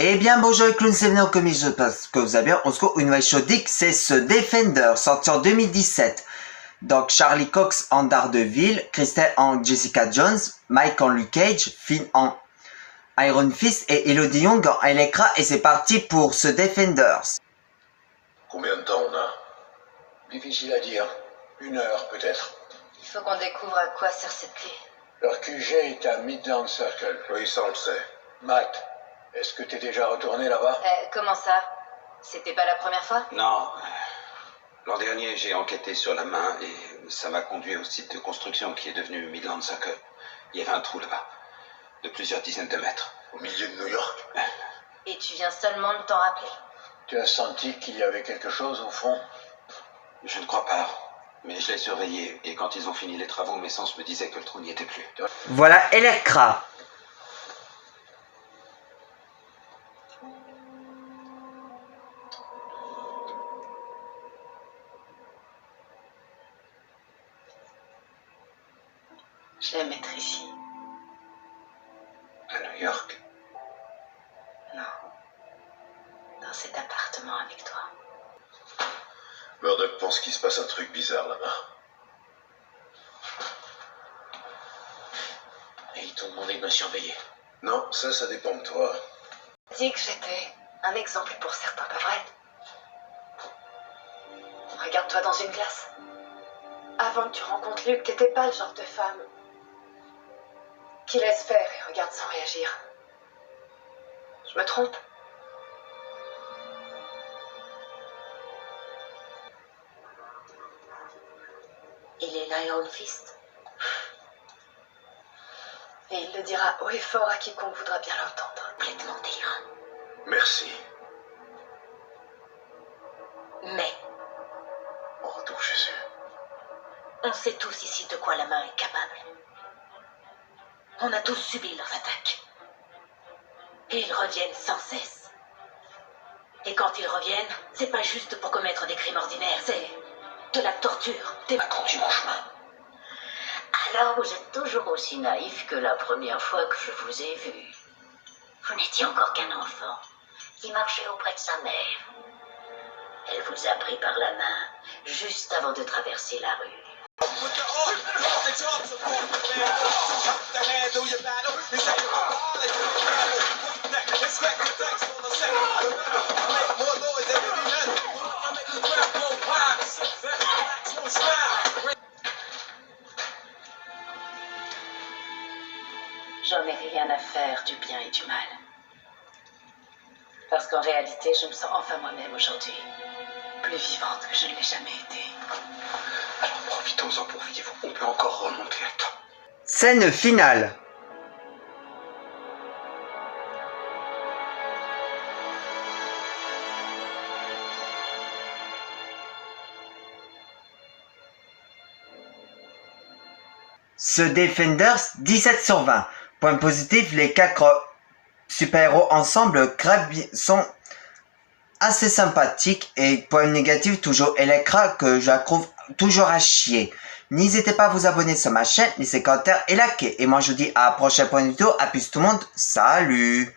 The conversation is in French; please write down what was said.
Eh bien bonjour les clowns, c'est Venez Comics, j'espère que vous allez bien. On se retrouve une nouvelle chaudique, c'est ce Defender, sorti en 2017. Donc Charlie Cox en Daredevil, Kristen en Jessica Jones, Mike en Luke Cage, Finn en Iron Fist et Elodie Young en Elektra, et c'est parti pour ce Defenders. Combien de temps on a? Difficile à dire. 1 heure peut-être. Il faut qu'on découvre à quoi sert cette clé. Leur QG est à Midland Circle. Oui, ça on le sait. Matt, est-ce que t'es déjà retourné là-bas? Comment ça? C'était pas la première fois? Non. L'an dernier, j'ai enquêté sur la main et ça m'a conduit au site de construction qui est devenu Midland Circle. Il y avait un trou là-bas, de plusieurs dizaines de mètres. Au milieu de New York? Et tu viens seulement de t'en rappeler? Tu as senti qu'il y avait quelque chose au fond? Je ne crois pas, mais je l'ai surveillé et quand ils ont fini les travaux, mes sens me disaient que le trou n'y était plus. Voilà Elektra. J'aime être ici. À New York? Non. Dans cet appartement avec toi. Murdoch pense qu'il se passe un truc bizarre là-bas. Et ils t'ont demandé de me surveiller? Non, ça dépend de toi. Dis que j'étais un exemple pour certains, pas vrai? Regarde-toi dans une glace. Avant que tu rencontres Luke, t'étais pas le genre de femme qui laisse faire et regarde sans réagir. Je me trompe? Il est l'Iron Fist. Et il le dira haut et fort à quiconque voudra bien l'entendre. Complètement délirant. Merci. Mais Oh, tout Jésus. on sait tous ici de quoi la main est capable. On a tous subi leurs attaques. Et ils reviennent sans cesse. Et quand ils reviennent, c'est pas juste pour commettre des crimes ordinaires, c'est de la torture. T'as conduit mon chemin. Alors vous êtes toujours aussi naïf que la première fois que je vous ai vu. Vous n'étiez encore qu'un enfant qui marchait auprès de sa mère. Elle vous a pris par la main juste avant de traverser la rue. J'en ai rien à faire du bien et du mal. Parce qu'en réalité, je me sens enfin moi-même aujourd'hui. Plus vivante que je ne l'ai jamais été. Alors profitons-en pour vivre, on peut encore remonter à temps. Scène finale. Ce Defenders 17 sur 20. Point positif, les 4 super-héros ensemble sont assez sympathiques, et point négatif, toujours Elektra que je la trouve toujours à chier. N'hésitez pas à vous abonner sur ma chaîne, laisser commentaires et liker. Et moi je vous dis à la prochaine point de vidéo, à plus tout le monde, salut!